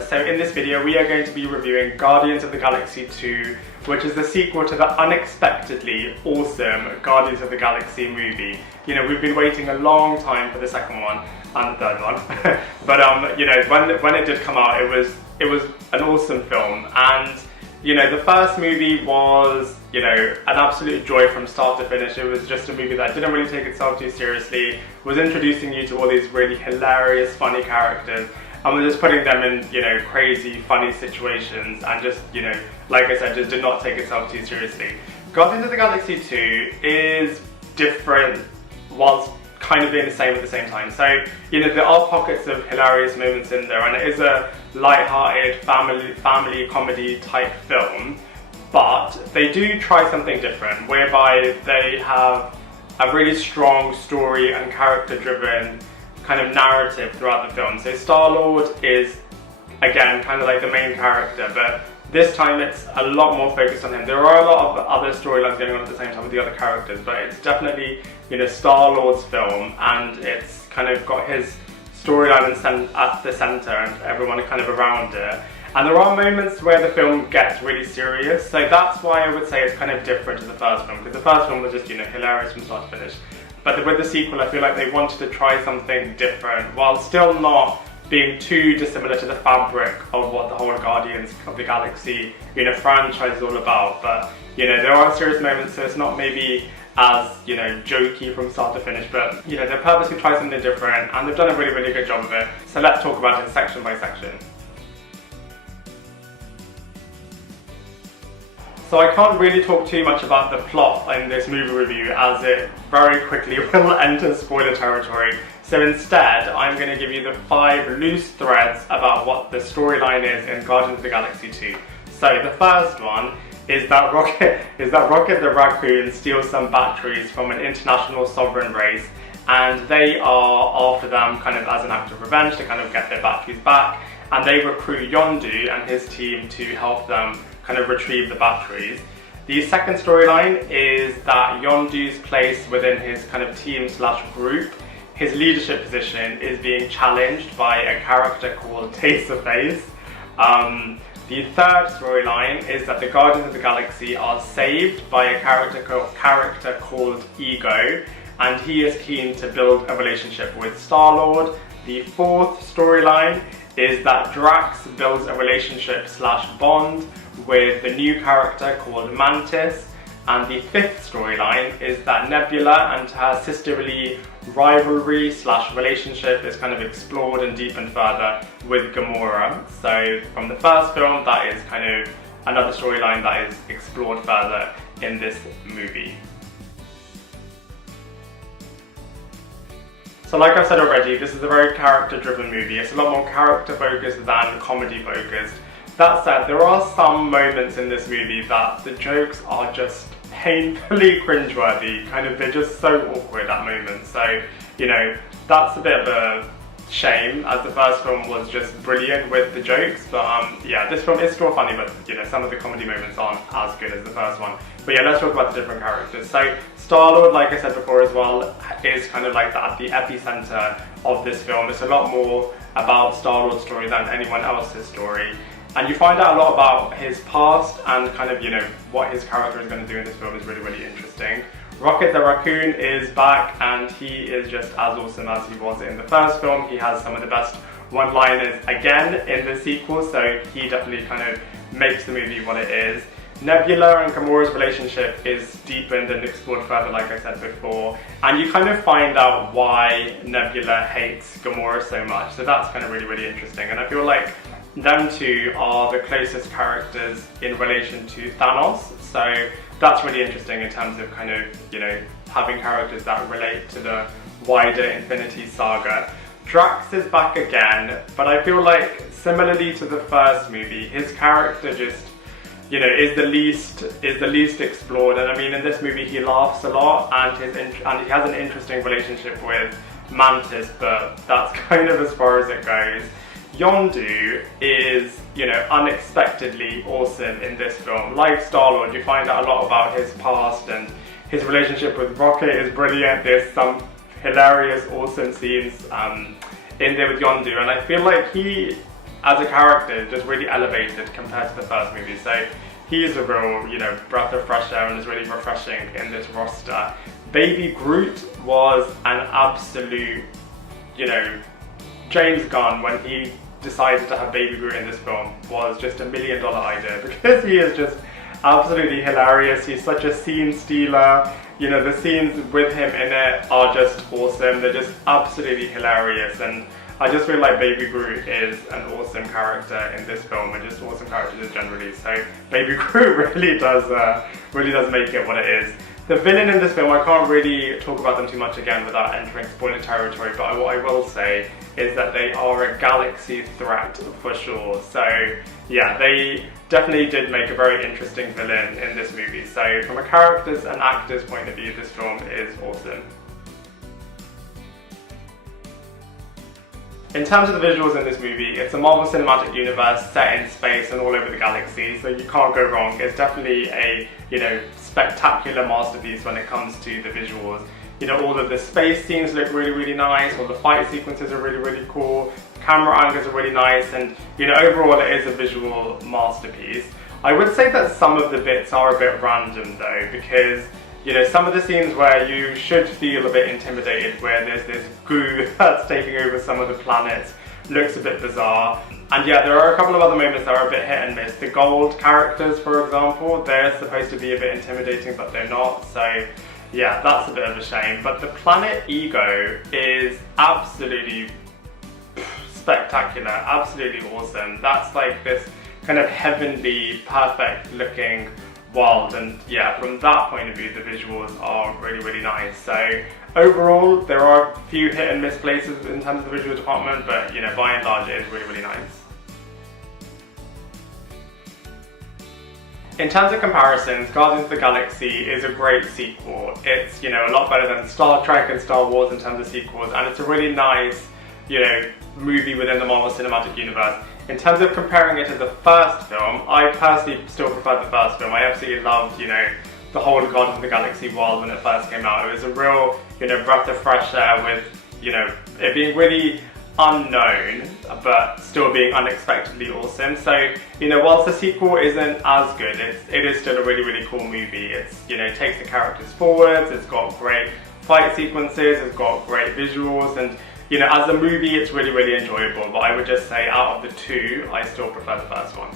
So in this video we are going to be reviewing Guardians of the Galaxy 2, which is the sequel to the unexpectedly awesome Guardians of the Galaxy movie. You know, we've been waiting a long time for the second one and the third one, but you know, when it did come out, it was an awesome film. And you know, the first movie was, you know, an absolute joy from start to finish. It was just a movie that didn't really take itself too seriously, was introducing you to all these really hilarious, funny characters, and was just putting them in, you know, crazy, funny situations, and just, you know, like I said, just did not take itself too seriously. Guardians of the Galaxy 2 is different whilst kind of being the same at the same time. So, you know, there are pockets of hilarious moments in there, and it is a light-hearted family comedy type film, but they do try something different, whereby they have a really strong story and character-driven kind of narrative throughout the film. So Star-Lord is, again, kind of like the main character, but this time it's a lot more focused on him. There are a lot of other storylines going on at the same time with the other characters, but it's definitely, you know, Star-Lord's film, and it's kind of got his storyline at the centre and everyone kind of around it. And there are moments where the film gets really serious, so that's why I would say it's kind of different to the first film, because the first film was just, you know, hilarious from start to finish. But with the sequel, I feel like they wanted to try something different, while still not being too dissimilar to the fabric of what the whole Guardians of the Galaxy, you know, franchise is all about. But, you know, there are serious moments, so it's not maybe as, you know, jokey from start to finish, but, you know, they purposely tried something different, and they've done a really, really good job of it. So let's talk about it section by section. So I can't really talk too much about the plot in this movie review, as it very quickly will enter spoiler territory. So instead, I'm going to give you the 5 loose threads about what the storyline is in Guardians of the Galaxy 2. So the first one is that Rocket the Raccoon steals some batteries from an international sovereign race, and they are after them kind of as an act of revenge to kind of get their batteries back, and they recruit Yondu and his team to help them kind of retrieve the batteries. The second storyline is that Yondu's place within his kind of team / group, his leadership position, is being challenged by a character called Taserface. The third storyline is that the Guardians of the Galaxy are saved by a character called Ego, and he is keen to build a relationship with Star-Lord. The fourth storyline is that Drax builds a relationship / bond with the new character called Mantis. And the fifth storyline is that Nebula and her sisterly rivalry / relationship is kind of explored and deepened further with Gamora. So from the first film, that is kind of another storyline that is explored further in this movie. So like I've said already, this is a very character-driven movie. It's a lot more character-focused than comedy-focused. That said, there are some moments in this movie that the jokes are just painfully cringeworthy. Kind of, they're just so awkward at moments. So, you know, that's a bit of a shame, as the first film was just brilliant with the jokes. But yeah, this film is still funny, but, you know, some of the comedy moments aren't as good as the first one. But yeah, let's talk about the different characters. So Star-Lord, like I said before as well, is kind of like at the epicenter of this film. It's a lot more about Star-Lord's story than anyone else's story. And you find out a lot about his past, and kind of, you know, what his character is going to do in this film is really, really interesting. Rocket the Raccoon is back, and he is just as awesome as he was in the first film. He has some of the best one-liners again in the sequel, so he definitely kind of makes the movie what it is. Nebula and Gamora's relationship is deepened and explored further, like I said before, and you kind of find out why Nebula hates Gamora so much, so that's kind of really, really interesting. And I feel like them two are the closest characters in relation to Thanos, so that's really interesting in terms of kind of, you know, having characters that relate to the wider Infinity Saga. Drax is back again, but I feel like similarly to the first movie, his character just, you know, is the least explored. And I mean, in this movie he laughs a lot, and he has an interesting relationship with Mantis, but that's kind of as far as it goes. Yondu is, you know, unexpectedly awesome in this film. Like Star-Lord, you find out a lot about his past, and his relationship with Rocket is brilliant. There's some hilarious, awesome scenes in there with Yondu, and I feel like he as a character, just really elevated compared to the first movie. So he is a real, you know, breath of fresh air and is really refreshing in this roster. Baby Groot was an absolute, you know, James Gunn, when he decided to have Baby Groot in this film, was just $1 million idea, because he is just absolutely hilarious. He's such a scene stealer. You know, the scenes with him in it are just awesome. They're just absolutely hilarious, and I just feel like Baby Groot is an awesome character in this film, and just awesome characters generally. So Baby Groot really does make it what it is. The villain in this film, I can't really talk about them too much again without entering spoiler territory, but what I will say is that they are a galaxy threat for sure. So yeah, they definitely did make a very interesting villain in this movie. So from a characters and actors point of view, this film is awesome. In terms of the visuals in this movie, it's a Marvel Cinematic Universe set in space and all over the galaxy, so you can't go wrong. It's definitely a, you know, spectacular masterpiece when it comes to the visuals. You know, all of the space scenes look really, really nice, all the fight sequences are really, really cool, camera angles are really nice, and, you know, overall it is a visual masterpiece. I would say that some of the bits are a bit random though, because, you know, some of the scenes where you should feel a bit intimidated, where there's this goo that's taking over some of the planets, looks a bit bizarre. And yeah, there are a couple of other moments that are a bit hit and miss. The gold characters, for example, they're supposed to be a bit intimidating, but they're not. So yeah, that's a bit of a shame. But the planet Ego is absolutely spectacular, absolutely awesome. That's like this kind of heavenly, perfect looking world, and yeah, from that point of view, the visuals are really, really nice. So overall, there are a few hit and miss places in terms of the visual department, but you know, by and large, it is really, really nice. In terms of comparisons, Guardians of the Galaxy is a great sequel. It's, you know, a lot better than Star Trek and Star Wars in terms of sequels, and it's a really nice, you know, movie within the Marvel Cinematic Universe. In terms of comparing it to the first film, I personally still prefer the first film. I absolutely loved, you know, the whole Guardians of the Galaxy world when it first came out. It was a real, you know, breath of fresh air with, you know, it being really unknown, but still being unexpectedly awesome. So, you know, whilst the sequel isn't as good, it is still a really, really cool movie. It's, you know, takes the characters forwards, it's got great fight sequences, it's got great visuals, and you know, as a movie, it's really, really enjoyable, but I would just say out of the two, I still prefer the first one.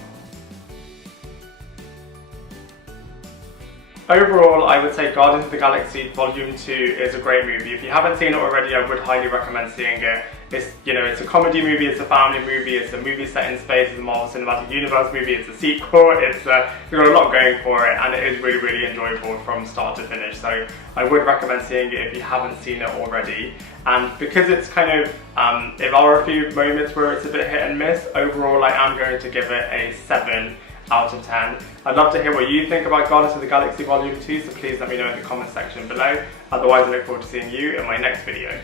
Overall, I would say Guardians of the Galaxy Volume 2 is a great movie. If you haven't seen it already, I would highly recommend seeing it. It's, you know, it's a comedy movie, it's a family movie, it's a movie set in space, it's a Marvel Cinematic Universe movie, it's a sequel, it's got a lot going for it, and it is really, really enjoyable from start to finish. So I would recommend seeing it if you haven't seen it already. And because it's kind of, there are a few moments where it's a bit hit and miss, overall I am going to give it a 7 out of 10. I'd love to hear what you think about Guardians of the Galaxy Volume 2, so please let me know in the comment section below. Otherwise, I look forward to seeing you in my next video.